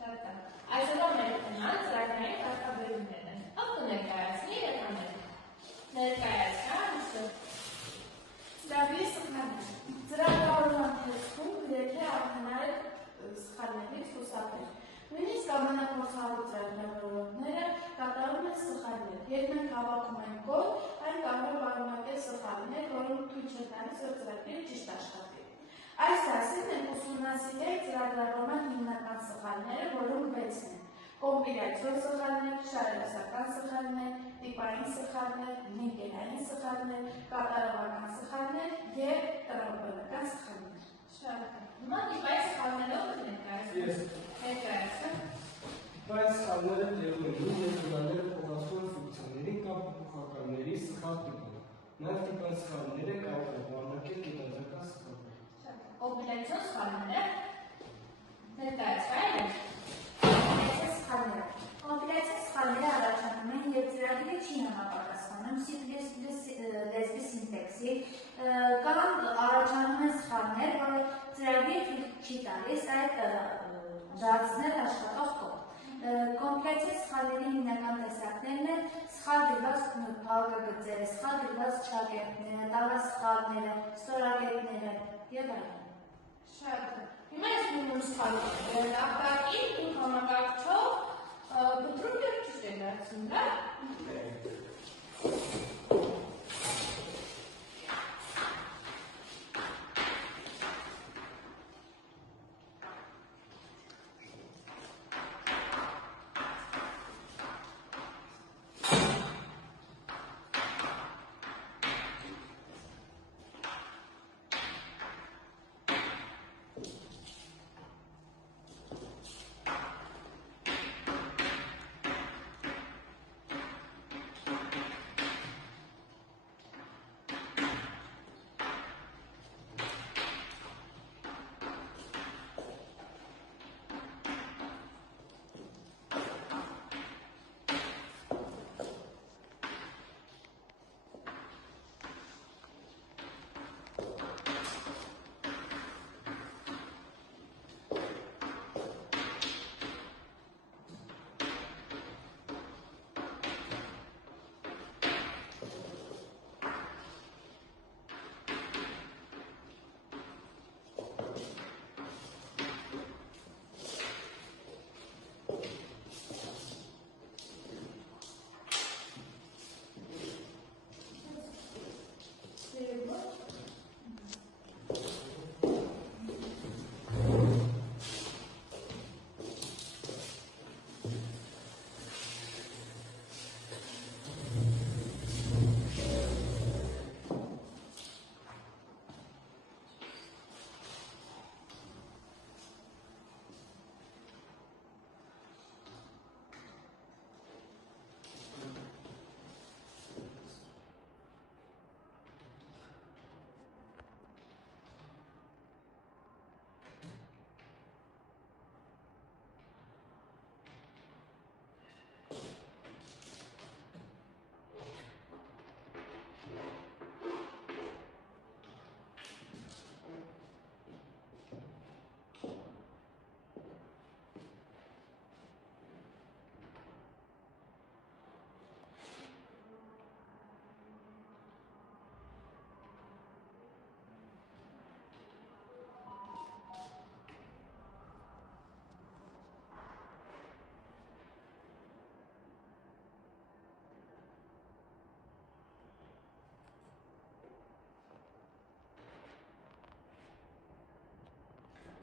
Այսօրվա մեր թեման ծրագրային կարգավիճակներն են։ Ով կներկայացնի երեխաներին։ Ներկայացնա ծրագրի սխալներ։ Ծրագրավորման ընթացքում գրեթե անհնար է սխալներից խուսափել։ Նույնիսկ ամենափոխահարույց ծրագրավորողները կատարում են սխալներ։ Երբ մենք հավաքում ենք կոդ, այն կարող է պարունակել սխալներ, որոնք թույլ չեն տալիս, որ ծրագիրը ճիշտ աշխատի։ Այս դասին մենք ուսումնասիրենք ծրագրավորման հիմնական սխալները, որոնք 6-ն են. կոմպիլյացիոն սխալներ, շարադասական սխալներ, տիպային սխալներ, լինկերային սխալներ, կատարողական սխալներ և տրամաբանական սխալներ։ Հիմա տիպային սխալներով կներկայացնեմ։ Տիպային սխալները տեղում են մեթոդները փոխանցող ֆունկցիաների կամ փոփոխականների սխալ տիպով։ Նաև տիպային սխալները կարող են պարունակել գիտարական սխալներ։ Կոմպիլյացիոն սխալները ներկայացվելը։ Կոմպիլյացիոն սխալները առաջանում են, երբ ծրագիրը չի համապատասխանում C++ լեզվի սինտեքսի, կամ առաջանում են սխալներ, որը ծրագիրը չի տալիս այդ դարձնել աշխատող կոդ։ Կոմպիլյացիոն սխալների հիմնական տեսակներն են սխալ դրված փակագծերը, սխալ դրված ճակերտները, տառասխալները, ստորագետները և այլն։ Հիմա ես մնում սխալներ ապակին ու համակարգչով բտրում և ճիշտ է դարձում, հա?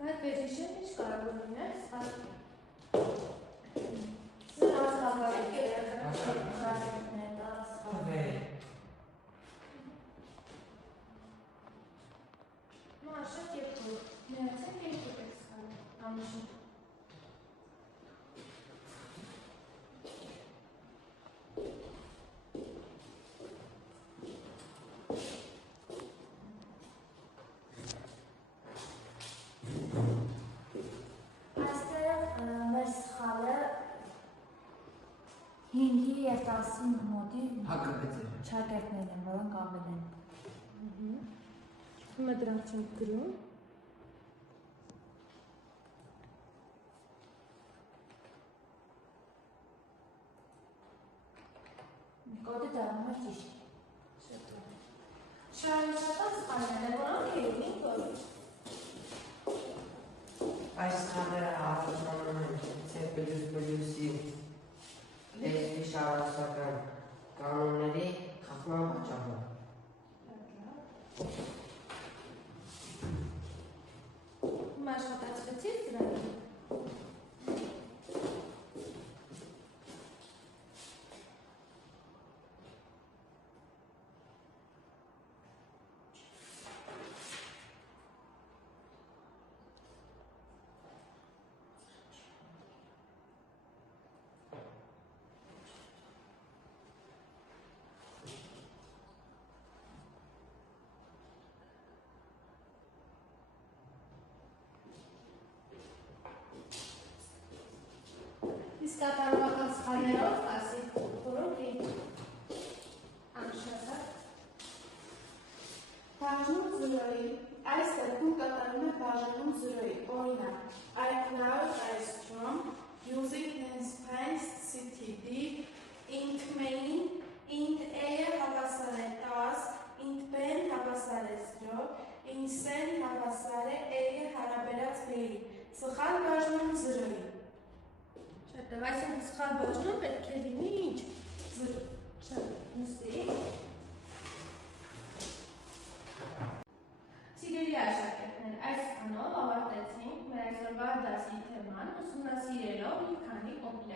Այդ վերջիշեն ինչ կարող ունենալ սխալներ։ Սրած կապարիք Շարքերներ, տառասխալներ։ Մաշակ և կոր, միացեք երկուտ եք սխալներ, ամուշին։ Հինգի և 10-ի մոտի ճակերտներ են, որոնք ավել են։ Հիմա դրանք չենք գրում։ կոդը դառնում է ճիշտ։ Շարունակական սխալները որոնք էին որը։ Այս սխալները արտացոլվում են C++-ի լեզվի շարասական կանոնների խախտման պատճառով։ Հիմա աշխատացրեցի ծրագիր։ Իսկ կատարողական սխալներով ասի, որոնք էին անշատակ։ Բաժնում զրոյի, այս դեպքում կատարում է բաժանում զրոյի, օրինակ, I cloud ice from using Nespens CTD, int main, int A-ը հավասար է 10, int B-ն հավասար է 0, int C-ն հավասար է A-ը հարաբերած B-ի, սխալ բաժնում զրոյի։ Շատավ, այսինքն սխալ բաժնում պետք է լինի ինչ? Նստի։ Սիրելի աշակերտներ, այս անով ավարտեցինք մեր այսօրվա դասի թեման ուսումնասիրելով մի քանի օբյեկտ